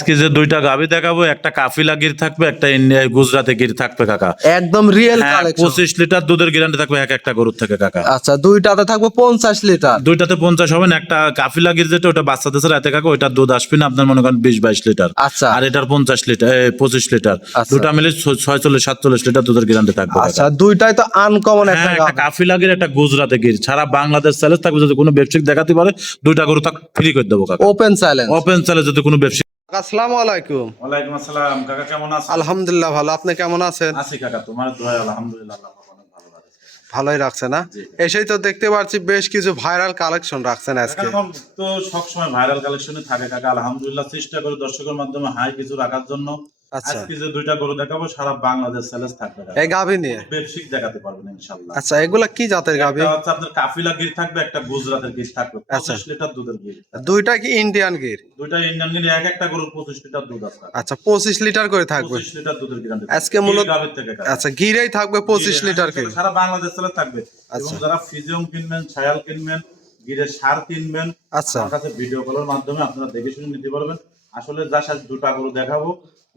আজকে যে দুইটা গাভী দেখাবো, একটা কাফিলা গির থাকবে, একটা ইন্ডিয়া গুজরাতে গির থাকবে কাকা। একদম রিয়েল হ্যাঁ, কালেকশন। 25 লিটার দুধের গ্যারান্টি থাকবে এক একটা গরুর থেকে কাকা। আচ্ছা, দুইটাতে থাকবে 50 লিটার। দুইটাতে 50 হবে না। একটা কাফিলা গির যেটা ওটা বাচ্চাদের রাতে কাকা, ওইটার দুধ আসবে না আপনার মনে করেন 20-22 লিটার। আচ্ছা আর এটার 50 লিটার 25 লিটার। আচ্ছা। দুটা মিলে 46-47 লিটার দুধের গ্যারান্টি থাকবে আচ্ছা, কাকা। দুইটাই তো আনকমন একটা হ্যাঁ, একটা গাভী। কাফিলা গির একটা গুজরাতে গির সারা বাংলাদেশ চ্যালেঞ্জ থাকবে। যদি কোনো ব্যবসায়িক দেখাতে পারে দুইটা গরু তাকে ফ্রি করে দেবো কাকা। Open challenge. ওপেন চ্যালেঞ্জ যদি কোনো ব্যবসায়িক। আসসালামু আলাইকুম। ওয়ালাইকুম আসসালাম কাকা, কেমন আছেন? আলহামদুলিল্লাহ ভালো, আপনি কেমন আছেন? আছি কাকা, তোমার দোয়ায় আলহামদুলিল্লাহ আল্লাহ পাক অনেক ভালো রাখছে। ভালোই রাখছে না? জি। এসেই তো দেখতে পাচ্ছি বেশ কিছু ভাইরাল কালেকশন রাখছেন আজকে। এখন তো সবসময় ভাইরাল কালেকশনে থাকে কাকা, আলহামদুলিল্লাহ চেষ্টা করি দর্শকের মাধ্যমে হাই কিছু রাখার জন্য। আচ্ছা। আজকে যে দুইটা গরু দেখাবো সারা বাংলাদেশ চ্যালেঞ্জ থাকবে কাকা। এই গাভী নিয়ে। ব্যবসায়িক দেখাতে পারবেন ইনশাআল্লাহ। আচ্ছা, এগুলা কি জাতের গাভী? একটা হচ্ছে আপনার কাফিলা গির থাকবে, একটা গুজরাটের গির থাকবে। আচ্ছা। 25 লিটার দুধের গির। দুইটা কি ইন্ডিয়ান গির? দুইটা ইন্ডিয়ান গির, এক একটা গরুর 25 লিটার দুধ আছে। আচ্ছা, 25 লিটার করে থাকবে। 25 লিটার দুধের গ্যারান্টি। আজকে মূলত গাবের থেকে কাকা। আচ্ছা, গিরেই থাকবে 25 লিটার হ্যাঁ, করে। সারা বাংলাদেশ চ্যালেঞ্জ থাকবে। এবং আচ্ছা। যারা ফিজিয়াম কিনবেন, ছায়াল কিনবেন, গিরের সার কিনবেন, আচ্ছা। আমার কাছে ভিডিও কলের মাধ্যমে আপনারা দেখে শুনে নিতে পারবেন। আসলে যার সাথে দুটা গরু দেখাবো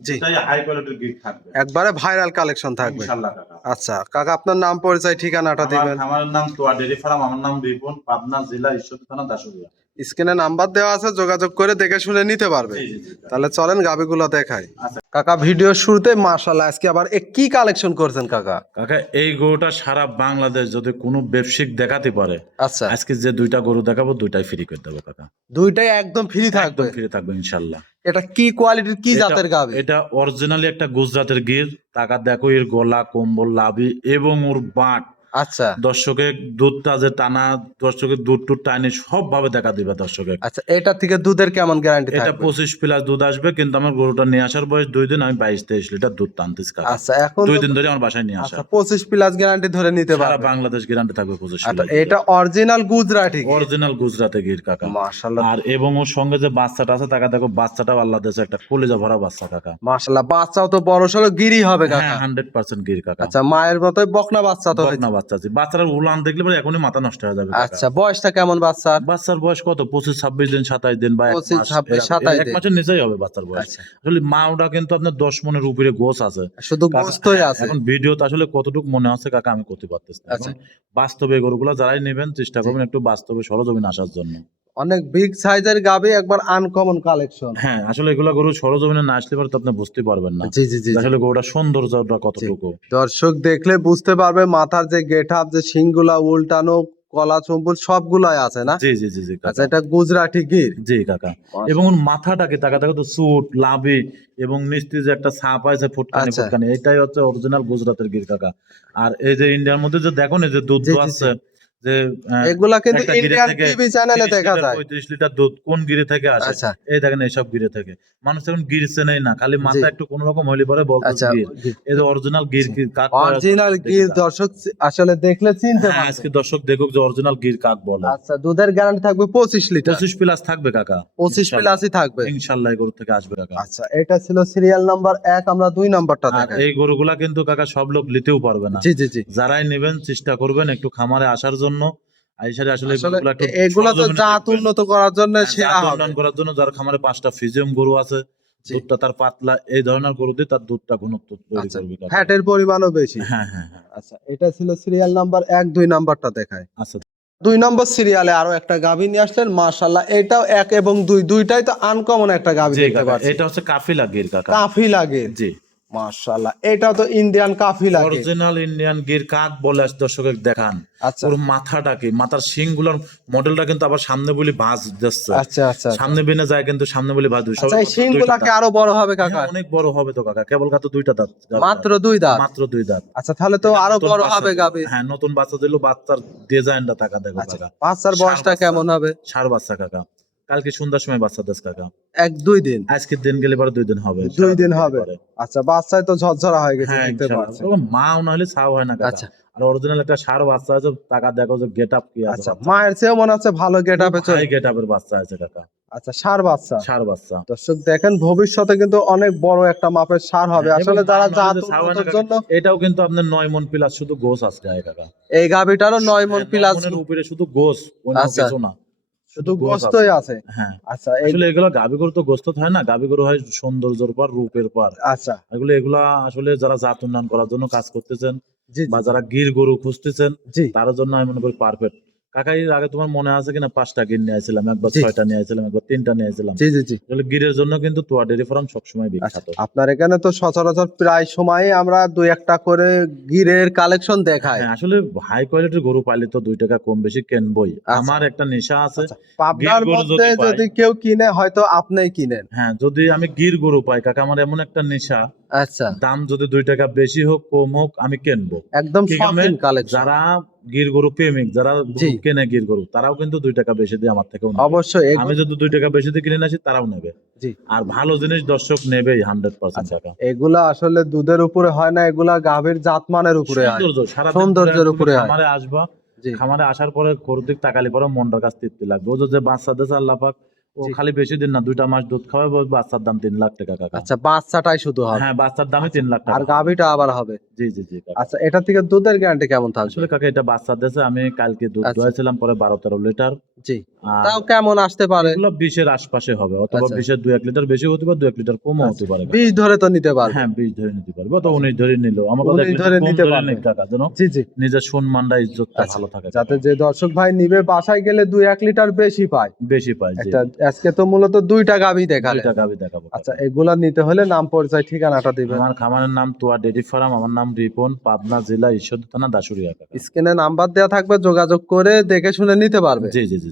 জি। সেটাই হাই কোয়ালিটির গিফট থাকবে একবারে ভাইরাল কালেকশন থাকবে। ইনশাআল্লাহ কাকা। আচ্ছা কাকা, আপনার নাম পরিচয় ঠিকানাটা দিবেন। আমার নাম তোয়া ডেরি ফার্ম, আমার নাম বিপুল, পাবনা জেলা ঈশ্বরদী থানা দাসুরিয়া। স্ক্রিনে নাম্বার দেওয়া আছে, যোগাযোগ করে দেখে শুনে নিতে পারবে। জি জি জি কাকা। তাহলে চলেন গাবিগুলো দেখাই। আচ্ছা কাকা, ভিডিও শুরুতে মাশাআল্লাহ আজকে আবার কি কালেকশন করছেন কাকা? কাকা, এই গরুটা সারা বাংলাদেশ যদি কোনো ব্যবসায়িক দেখাতে পারে, আচ্ছা, আজকে যে দুইটা গরু দেখাবো দুইটাই ফ্রি করে দেবো কাকা। দুইটাই একদম ফ্রি থাকবে। একদম ফ্রি থাকবে ইনশাআল্লাহ। এটা কি কোয়ালিটির, কি জাতের গাবি? এটা অরিজিনালি একটা গুজরাটের গির। টাকা দেখো এর গলা, কম্বল, লাভি এবং ওর বাট। আচ্ছা দর্শকের দুধটা যে টানা, দর্শকের দুধ টুধ টানে সব ভাবে দেখা দিবে দর্শকের। আচ্ছা, এটা থেকে দুধের কেমন গ্যারান্টি এটা থাকবে? 25 প্লাস দুধ আসবে, কিন্তু আমার গরুটা নিয়ে আসার বয়স 2 দিন, আমি 22-23 লিটার দুধ টানতেছি কাকা। আচ্ছা, এখন 2 দিন ধরে আমার বাসায় নিয়ে আসা। আচ্ছা, 25 প্লাস গ্যারান্টি ধরে নিতে সারা পারবে। বাংলাদেশ গ্যারান্টি থাকবে 25 আচ্ছা, প্লাস। এটা অরিজিনাল গুজরাটি। অরিজিনাল গুজরাতে গির কাকা। মাশাআল্লাহ আর এবং ওর সঙ্গে যে বাচ্চাটা আছে টাকা দেখো, বাচ্চাটাও আল্লাহ দেশে একটা কলিজা ভরা বাচ্চা কাকা। মাশাআল্লাহ, বাচ্চাও তো বড় সড়ো গিরি হবে হ্যাঁ, কাকা। 100% গির কাকা। আচ্ছা, মায়ের মতোই বকনা বাচ্চা তো হয়েছে। বকনা বাচ্চা আছে। বাচ্চার উলান দেখলে পরে এখনই মাথা নষ্ট হয়ে যাবে কাকা। আচ্ছা, বয়সটা কেমন বাচ্চার? বাচ্চার বয়স কত? 25-26 দিন, 27 দিন বা 25, 1 মাস। 26, 27 এক দিন। মাসের নিচেই হবে বাচ্চার বয়স। আচ্ছা। আসলে মাওটা কিন্তু আপনার 10 মনের উপরে গোছ আছে শুধু কাকা। গোস্তই আছে। এখন ভিডিওতে আসলে কতটুকু মনে আছে কাকা আমি করতে পারতেছি না। আচ্ছা। এখন বাস্তবে গরুগুলা যারাই নেবেন চেষ্টা করবেন একটু বাস্তবে সরজমিনে আসার জন্য। অনেক বিগ সাইজের গাবি, একবার আনকমন কালেকশন। হ্যাঁ, আসলে এগুলা গরু সরজমিনে না আসলে পরে তো আপনি বুঝতে পারবেন না জি জি জি জি। আসলে গরুটা সৌন্দর্যটা কতটুকু। দর্শক দেখলে বুঝতে পারবে মাথার যে গেট আপ, যে শিংগুলা উল্টানো, কলা চম্বুল সবগুলাই আছে না? জি জি জি জি কাকা। আচ্ছা, এটা গুজরাটি গির। জি কাকা। এবং ওর মাথাটাকে টাকা দেখো তো, চুট লাভি এবং নিস্তি যে একটা ছাপ আছে ফুটকানি আচ্ছা। ফুটকানি, এটাই হচ্ছে অরিজিনাল গুজরাটের গির কাকা। আর এই যে ইন্ডিয়ার মধ্যে যে দেখো না যে দুধ জি, জি, আছে, যে এগুলা কিন্তু একটা গিরে ইন্ডিয়ান থেকে টিভি চ্যানেলে 30 দেখা লিটার, যায়। 35 লিটার দুধ কোন গিরে থেকে আসে? আচ্ছা। এই দেখেন এইসব গিরে থেকে। মানুষ এখন গির চেনেই না, খালি জি। মাথা একটু কোন রকম হইলে পরে বলতো আচ্ছা, গির। এই যে অরিজিনাল গির কি কাক বলে অরিজিনাল দেখে গির যান। দর্শক আসলে দেখলে চিনতে হ্যাঁ, পারবে। আজকে দর্শক দেখুক যে অরিজিনাল গির কাক বলে। আচ্ছা, দুধের গ্যারান্টি থাকবে 25 লিটার। 25 প্লাস থাকবে কাকা। 25 প্লাসই থাকবে। ইনশাআল্লাহ এই গরু থেকে আসবে কাকা। আচ্ছা, এটা ছিল সিরিয়াল নাম্বার 1, আমরা 2 নাম্বারটা আর দেখাই। এই গরুগুলা কিন্তু কাকা সব লোক নিতেও পারবে না। জি জি জি। যারাই নেবেন চেষ্টা করবেন একটু খামারে আসার জন্য। আইসারে আসলে আসলে গরুগুলা একটু এগুলা তো সরজমিনে জাত দেখবেন। উন্নত করার জন্য হ্যাঁ, সেরা জাত হবে। উন্নয়ন করার জন্য যার খামারে 5টা ফিজিয়াম গরু আছে, জি। দুধটা তার পাতলা, এই ধরনের গরু দিয়ে তার দুধটা ঘনত্ব তৈরি আচ্ছা, করবে কাকা। ফ্যাটের পরিমাণও বেশি। হ্যাঁ হ্যাঁ হ্যাঁ। আচ্ছা, এটা ছিল সিরিয়াল নাম্বার 1, 2 নাম্বারটা দেখায়। আচ্ছা 2 নম্বর সিরিয়ালে আরো একটা গাভী নিয়ে আসলেন, মাশাআল্লাহ এটাও 1 এবং 2 দুইটাই তো আনকমন একটা গাভী জি দেখতে কাকা, পাচ্ছি। এটা হচ্ছে কাফিলা গির কাকা। কাফি লাগে। জি, মাশাআল্লাহ, এটাও তো ইন্ডিয়ান কাফি লাগে। অরিজিনাল ইন্ডিয়ান গির কাক বলে আজ দর্শকের দেখান। আচ্ছা ওর মাথাটা কি, মাথার শিংগুলোর মডেলটা কিন্তু আবার সামনে বলি ভাঁজ দিচ্ছে। আচ্ছা আচ্ছা। সামনে বেনে যায় কিন্তু সামনে বলি ভাঁজ দিচ্ছে। আচ্ছা, এই শিংগুলাকে আরো বড় হবে কাকা? হ্যাঁ, অনেক বড় হবে তো কাকা, কেবল কাতো 2টা দাঁত। মাত্র 2 দাঁত? মাত্র 2 দাঁত। আচ্ছা, তাহলে তো আরো নতুন বড় বাচ্চা হবে দিল। গাভী। হ্যাঁ, নতুন বাচ্চা দিল, বাচ্চার ডিজাইনটা টাকা দেখো আচ্ছা, কাকা। বাচ্চার বয়সটা ষাঁড় কেমন হবে? ষাঁড় বাচ্চা কাকা। কালকে সন্ধ্যার সময় বাচ্চা দেশ কাকা। 1-2 দিন? আজকের দিন গেলে পরে 2 দিন হবে। 2 দিন হবে। পরে। আচ্ছা, বাচ্চায় তো ঝরঝরা হয়ে গেছে হ্যাঁ দেখতে ইনশাআল্লাহ। পাচ্ছি। তবে মাও না হলে ছাও হয় না কাকা। আচ্ছা। আর অরিজিনাল একটা ষাঁড় বাচ্চা আছে, টাকা দেখো যে গেটআপ কি আছে। আচ্ছা, মায়ের চেয়েও মনে হচ্ছে ভালো গেটআপে চলে। হাই গেটআপের বাচ্চা আছে কাকা। আচ্ছা, ষাঁড় বাচ্চা। ষাঁড় বাচ্চা। দর্শক দেখেন, ভবিষ্যতে কিন্তু অনেক বড় একটা মাপের সার হবে। হ্যাঁ, আসলে এবং যারা মা জাত নলে যে ছাও হয় না উন্নতির কাকা, জন্য এটাও কিন্তু আপনার 9 মণ প্লাস শুধু গোস আছে কাকা। এই গাভীটারও 9 মণ হ্যাঁ, 9 প্লাস। মণের উপরে শুধু গোস, অন্য আচ্ছা। কিছু না। শুধু গোছ গোস্তই আছে। হ্যাঁ, আচ্ছা আসলে এগুলা গাভী গরু তো গোস্ত হয় না, গাভী গরু হয় সৌন্দর্যের পর, রূপের পর। আচ্ছা এগুলা আসলে যারা জাত উন্নয়ন করার জন্য কাজ করতেছেন জি বা জি যারা গির গরু খুঁজতেছেন জি তার জন্য আমি মনে করি পারফেক্ট। কাকা এর আগে তোমার মনে আছে কিনা 5টা গির নিয়ে আসছিলাম, একবার জি 6টা নিয়ে আসছিলাম, একবার 3টা নিয়ে আসছিলাম। জি জি জি আসলে গিরের জন্য কিন্তু তোয়া ডেয়ারি ফার্ম সবসময় আচ্ছা বিখ্যাত। আপনার এখানে তো সচরাচর প্রায় সময় আমরা দুই একটা করে গিরের কালেকশন দেখাই। হ্যাঁ, আসলে হাই কোয়ালিটির গরু পাইলে তো 2 টাকা কম বেশি কিনবই। আচ্ছা আমার একটা নেশা আছে, আচ্ছা গির পাবনার গরু মধ্যে যদি পাই, যদি কেউ কিনে হয়তো আপনিই কিনেন। হ্যাঁ যদি আমি গির গরু পাই কাকা, আমার এমন একটা নেশা, আচ্ছা দাম যদি 2 টাকা বেশি হোক কম হোক আমি কিনবো। একদম কি কামে? শৌখিন কালেকশন। যারা গির গরু প্রেমিক, যারা জি গরু কেনে গির গরু, তারাও কিন্তু 2 টাকা বেশি দিয়ে আমার থেকেও নেবে। অবশ্যই আমি যদি 2 টাকা বেশি দিয়ে কিনে নিয়ে আসি তারাও নেবে। জি আর ভালো জিনিস দর্শক নেবেই 100% আচ্ছা টাকা। এগুলা আসলে দুধের উপরে হয় না, এগুলা গাভীর জাতমানের উপরে হয়, সৌন্দর্য সারাদিন সৌন্দর্যের তুমি উপরে হয়। খামারে আসবা, জি খামারে আসার পরে গরুর দিক তাকালে পরে মনটার কাছে তৃপ্তি লাগবে। ও যে বাচ্চা দিয়েছে আল্লাহ পাক, ও জি খালি বেশি দিন না 2টা মাস দুধ খাওয়াবে, ওই বাচ্চার দাম 3 লাখ টাকা কাকা। আচ্ছা বাচ্চাটাই শুধু হবে। হ্যাঁ, বাচ্চার দামই আচ্ছা 3 লাখ আর টাকা। গাভীটা আবার হবে। জি জি জি কাকা। আচ্ছা এটা থেকে দুধের গ্যারান্টি কেমন থাকবে? আসলে কাকা এটা বাচ্চা দিয়েছে, আমি কালকে দুধ আচ্ছা দোয়াইছিলাম পরে 12-13 লিটার। জি আর তাও কেমন আসতে পারে? এগুলো 20 এর আশপাশে হবে, অথবা আচ্ছা 20 এর 2-1 লিটার বেশি হতে পারে, 2-1 লিটার কমও হতে আচ্ছা পারে কাকা। 20 ধরে তো নিতে পারবে। হ্যাঁ 20 ধরে নিতে পারবে, অথবা আচ্ছা 19 ধরে নিল, আমার কথা 1 19 লিটার ধরে কম নিতে ধরে পারবে। নিক কাকা, যেন জি জি নিজের সম্মানটা ইজ্জতটা আচ্ছা ভালো থাকে যাতে কাকা। যে দর্শক ভাই নিবে বাসায় গেলে 2-1 লিটার বেশি পায়। বেশি পাই জি। একটা আজকে তো মূলত 2টা গাভী 2 দেখালেন। টাকা আমি দেখাবো আচ্ছা কাকা। এগুলা নিতে হলে নাম পরিচয় ঠিকানাটা দিবেন। আমার খামারের নাম তোয়া ডেইরি ফার্ম, আমার নাম রিপন, পাবনা জেলা ঈশ্বরদী থানা দাসুরিয়া কাকা। স্ক্রিনে নাম্বার দেওয়া থাকবে, যোগাযোগ করে দেখে শুনে নিতে পারবে। জি জি জি।